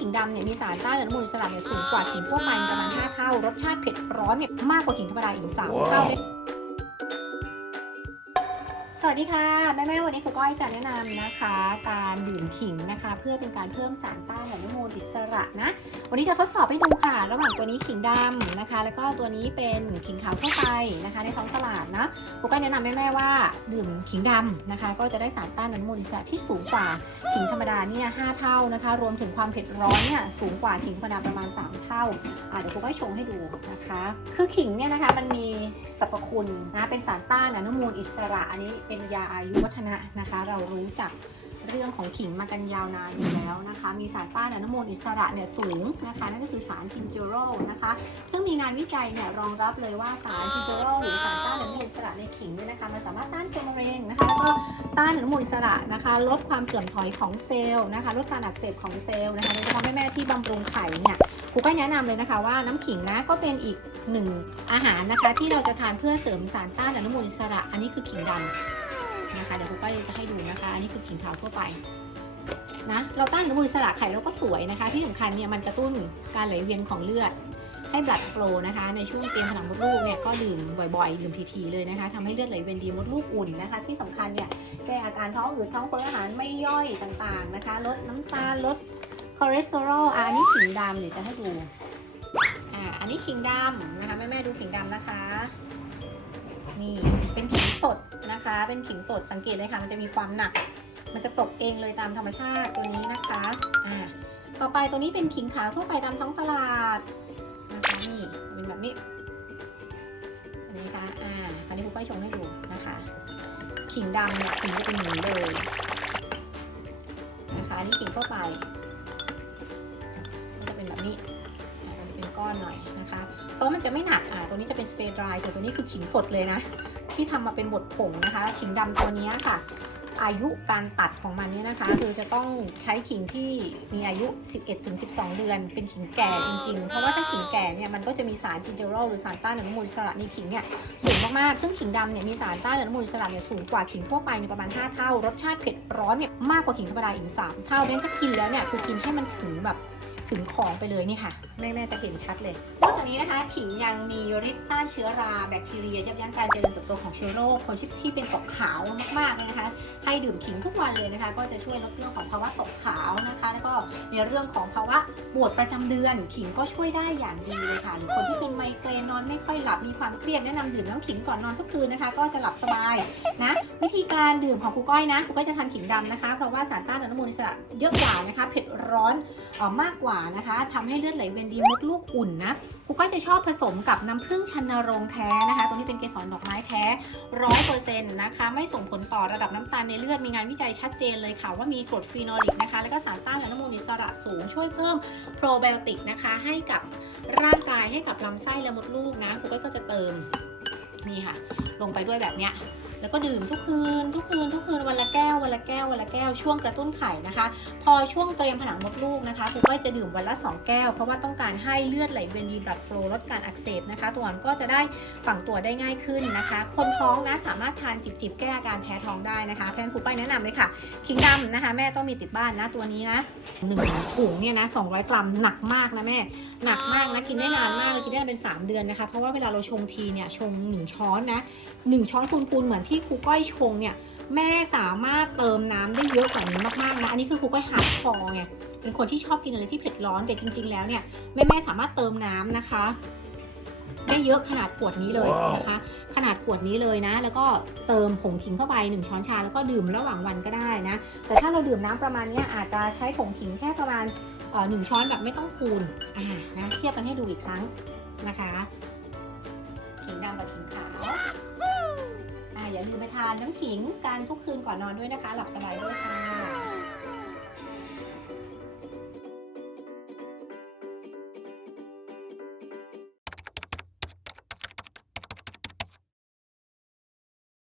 ขิงดำเนี่ยมีสารต้านอนุมูลอิสระเนี่ยสูงกว่าขิงทั่วไปประมาณ 5 เท่า รสชาติเผ็ดร้อนเนี่ยมากกว่าขิงธรรมดาอีก3เท่าด้วย สวัสดีค่ะ แม่แม่ๆวันนี้ครูก้อยจะแนะนำนะคะ การดื่มขิงนะคะ เพื่อเป็นการเพิ่มสารต้านอนุมูลอิสระนะ วันนี้จะทดสอบให้ดูค่ะ ระหว่างตัวนี้ขิงดำนะคะ แล้วก็ตัวนี้เป็นขิงขาวทั่วไปนะคะ ในท้องตลาดนะครูก้อยแนะนำแม่ๆว่าดื่มขิงดำนะคะ ก็จะได้สารต้านอนุมูลอิสระที่สูงกว่าขิงธรรมดาเนี่ยหเท่านะคะ รวมถึงความเผ็ดร้อนเนี่ยสูงกว่าขิงธรรมดาประมาณ 3 เท่าอะเดี๋ยวครูก็ชงให้ดูนะคะ คือขิงเนี่ยนะคะมันมี สรรพคุณนะเป็นสารต้านอนุมูลอิสระ อันนี้เป็นยาอายุวัฒนะนะคะ เรารู้จักเรื่องของขิงมากันยาวนานอยู่แล้วนะคะ มีสารต้านอนุมูลอิสระเนี่ยสูงนะคะ นั่นก็คือสารจินเจอโรนะคะ ซึ่งมีงานวิจัยเนี่ยรองรับเลยว่าสารจินเจอโรหรือสารต้านอนุมูลอิสระในขิงเนี่ยนะคะ มันสามารถต้านเซลล์มะเร็งนะคะ แล้วก็ต้านอนุมูลอิสระนะคะ ลดความเสื่อมถอยของเซลล์นะคะ ลดการอักเสบของเซลล์นะคะ โดยเฉพาะแม่ๆที่บำรุงไข่เนี่ย ครูก็แนะนำเลยนะคะว่าน้ำขิงนะก็เป็นอีกหนึ่งอาหารนะคะ ที่เราจะทานเพื่อเสริมสารต้านอนุมูลอิสระ อันนี้คือขิงดำนะคะ เดี๋ยวครูก็จะให้ดูนะคะ อันนี้คือขิงขาวทั่วไปนะเราต้านอนุมูลอิสระไข่เราก็สวยนะคะ ที่สำคัญเนี่ยมันกระตุ้นการไหลเวียนของเลือดให้ blood flow นะคะ ในช่วงเตรียมผนังมดลูกเนี่ยก็ดื่มบ่อยๆดื่มทีๆเลยนะคะทำให้เลือดไหลเวียนดีมดลูกอุ่นนะคะ ที่สำคัญเนี่ยแก้อาการท้องอืดท้องเฟ้ออาหารไม่ย่อยต่างๆนะคะ ลดน้ำตาลลด คอเลสเตอรอลอะอันนี้ขิงดำเดี๋ยวจะให้ดู อ่า อันนี้ขิงดำนะคะแม่ๆดูขิงดำนะคะ นี่เป็นขิงสดนะคะ เป็นขิงสดสังเกตเลยค่ะ มันจะมีความหนัก มันจะตกเองเลยตามธรรมชาติตัวนี้นะคะ อ่า ต่อไปตัวนี้เป็นขิงขาวทั่วไปตามท้องตลาดนะคะนี่เป็นแบบนี้อันนี้ค่ะ อ่า คราวนี้ครูก้อยชงให้ดูนะคะ ขิงดำเนี่ยสีจะเป็นอย่างนี้เลย นะคะ อันนี้ขิงเข้าไป นี่เป็นก้อนหน่อยนะคะ เพราะมันจะไม่หนักอ่าตัวนี้จะเป็นสเปรย์ดรายส่วนตัวนี้คือขิงสดเลยนะ ที่ทำมาเป็นบดผงนะคะ ขิงดำตัวนี้ค่ะ อายุการตัดของมันเนี่ยนะคะ คือจะต้องใช้ขิงที่มีอายุ 11-12 เดือน เป็นขิงแก่จริงๆ เพราะว่าถ้าขิงแก่เนี่ยมันก็จะมีสารจินเจอโรลหรือสารต้านอนุมูลอิสระในขิงเนี่ยสูงมากๆ ซึ่งขิงดำเนี่ยมีสารต้านอนุมูลอิสระเนี่ยสูงกว่าขิงทั่วไปในประมาณ 5 เท่า รสชาติเผ็ดร้อนเนี่ยมากกว่าขิงธรรมดาอีก3เท่าดังนั้นถ้ากินแล้วเนี่ยคือกินให้มันถึงแบบ ถึงของไปเลยนี่ค่ะ แม่ๆจะเห็นชัดเลยนอกจากนี้นะคะขิงยังมีฤทธิ์ต้านเชื้อราแบคทีเรียยับยั้งการเจริญเติบโตของเชื้อโรคคนที่เป็นตกขาวมากๆเลยนะคะ ให้ดื่มขิงทุกวันเลยนะคะ ก็จะช่วยลดเรื่องของภาวะตกขาวนะคะ แล้วก็ในเรื่องของภาวะปวดประจำเดือน ขิงก็ช่วยได้อย่างดีเลยค่ะหรือคนที่เป็นไมเกรนนอนไม่ค่อยหลับมีความเครียดแนะนำดื่มน้ำขิงก่อนนอนทุกคืนนะคะ ก็จะหลับสบายนะวิธีการดื่มของครูก้อยนะครูก้อยจะทานขิงดำนะคะ เพราะว่าสารต้านอนุมูลอิสระเยอะกว่านะคะเผ็ดร้อนออมากกว่านะคะทำให้เลือดไหลเวียนดีมดลูกอุ่นนะครูก้อยจะชอบผสมกับน้ำผึ้งชันโรงแท้นะคะ ตัวนี้เป็นเกสรดอกไม้แท้ร้อยเปอร์เซ็นต์นะคะ ไม่ส่งผลต่อระดับน้ำตาลในเลือด มีงานวิจัยชัดเจนเลยค่ะ ว่ามีกรดฟีนอลิกนะคะ แล้วก็สารต้านอนุมูลอิสระสูง ช่วยเพิ่มโปรไบโอติกนะคะ ให้กับร่างกายให้กับลำไส้และมดลูกนะครูก็จะเติมนี่ค่ะ ลงไปด้วยแบบเนี้ย แล้วก็ดื่มทุกคืน ทุกคืน ทุกคืนวันละแก้ววันละแก้ววันละแก้วช่วงกระตุ้นไข่นะคะ พอช่วงเตรียมผนังมดลูกนะคะครูก้อยจะดื่มวันละ 2 แก้ว เพราะว่าต้องการให้เลือดไหลเวียนดี blood flow ลดการอักเสบนะคะ ตัวอ่อนก็จะได้ฝังตัวได้ง่ายขึ้นนะคะ คนท้องนะสามารถทานจิบๆแก้อาการแพ้ท้องได้นะคะแพนครูป้ายแนะนำเลยค่ะขิงดำนะคะ แม่ต้องมีติดบ้านนะตัวนี้นะหนึ่งถุงเนี่ยนะ200 กรัมหนักมากนะแม่หนักมากนะกินได้นานมากเลยกินได้เป็น 3 เดือนนะคะเพราะว่าเวลาเราชงทีเนี่ยชง 1 ช้อนนะ1ช้อนคูณๆเหมือนที่ครูก้อยชงเนี่ยแม่สามารถเติมน้ำได้เยอะกว่านี้มากๆนะอันนี้คือครูก้อยหาคอไงเป็นคนที่ชอบกินอะไรที่เผ็ดร้อนแต่จริง ๆ แล้วเนี่ยแม่ๆสามารถเติมน้ำนะคะ ได้เยอะขนาดขวดนี้เลยนะคะ ขนาดขวดนี้เลยนะ แล้วก็เติมผงขิงเข้าไป1ช้อนชาแล้วก็ดื่มระหว่างวันก็ได้นะ แต่ถ้าเราดื่มน้ำประมาณเนี้ยอาจจะใช้ผงขิงแค่ประมาณเอ่อหนึ่งช้อนแบบไม่ต้องคูณอ่านะเทียบกันให้ดูอีกครั้งนะคะ ขิงดำกับขิงขาวอ่า อย่าลืมไปทานน้ำขิงกันทุกคืนก่อนนอนด้วยนะคะ หลับสบายด้วยค่ะ